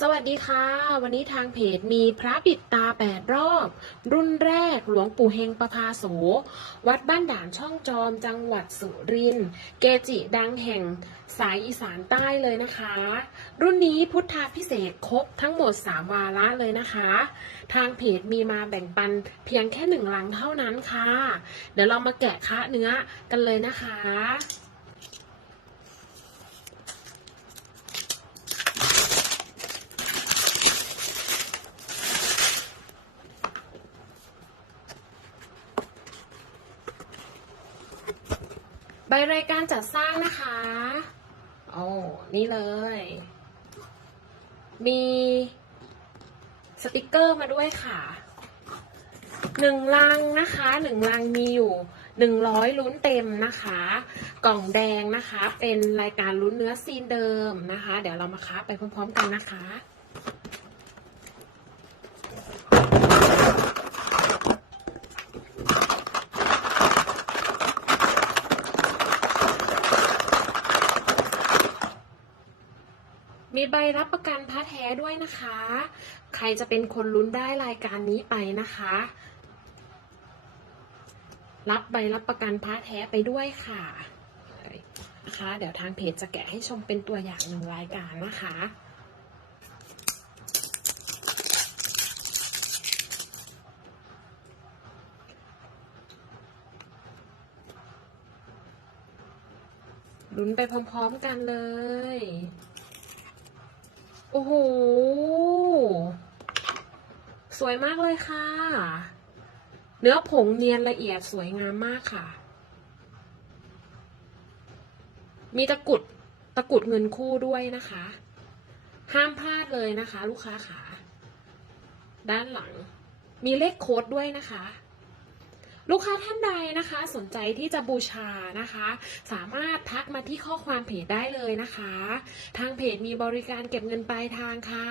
สวัสดีค่ะ วันนี้ทางเพจมีพระปิดตาแปดรอบ รุ่นแรกหลวงปู่เฮงประภาโส วัดบ้านด่านช่องจอมจังหวัดสุรินทร์เกจิดังแห่งสายอีสานใต้เลยนะคะ รุ่นนี้พุทธาพิเศษครบทั้งหมด 3 วาระเลยนะคะ ทางเพจมีมาแบ่งปันเพียงแค่หนึ่งลังเท่านั้นค่ะ เดี๋ยวเรามาแกะคะเนื้อกันเลยนะคะ ใบรายการจัดสร้างนะคะโอ้นี่เลย มีสติกเกอร์มาด้วยค่ะหนึ่งลังนะคะหนึ่งลังมีอยู่หนึ่งร้อยลุ้นเต็มนะคะ กล่องแดงนะคะ เป็นรายการลุ้นเนื้อซีนเดิมนะคะ เดี๋ยวเรามาค้าไปพร้อมๆกันนะคะ มีใบรับประกันพระแท้ด้วยนะคะ ใครจะเป็นคนลุ้นได้รายการนี้ไปนะคะ รับใบรับประกันพระแท้ไปด้วยค่ะนะคะ เดี๋ยวทางเพจจะแกะให้ชมเป็นตัวอย่างหนึ่งรายการนะคะลุ้นไปพร้อมๆกันเลย โอ้โห สวยมากเลยค่ะ เนื้อผงเนียนละเอียดสวยงามมากค่ะ มีตะกุดตะกุดเงินคู่ด้วยนะคะ ห้ามพลาดเลยนะคะ ลูกค้าขาด้านหลัง มีเลขโค้ดด้วยนะคะ ลูกค้าท่านใดนะคะ สนใจที่จะบูชานะคะ สามารถทักมาที่ข้อความเพจได้เลยนะคะ ทางเพจมีบริการเก็บเงินปลายทางค่ะ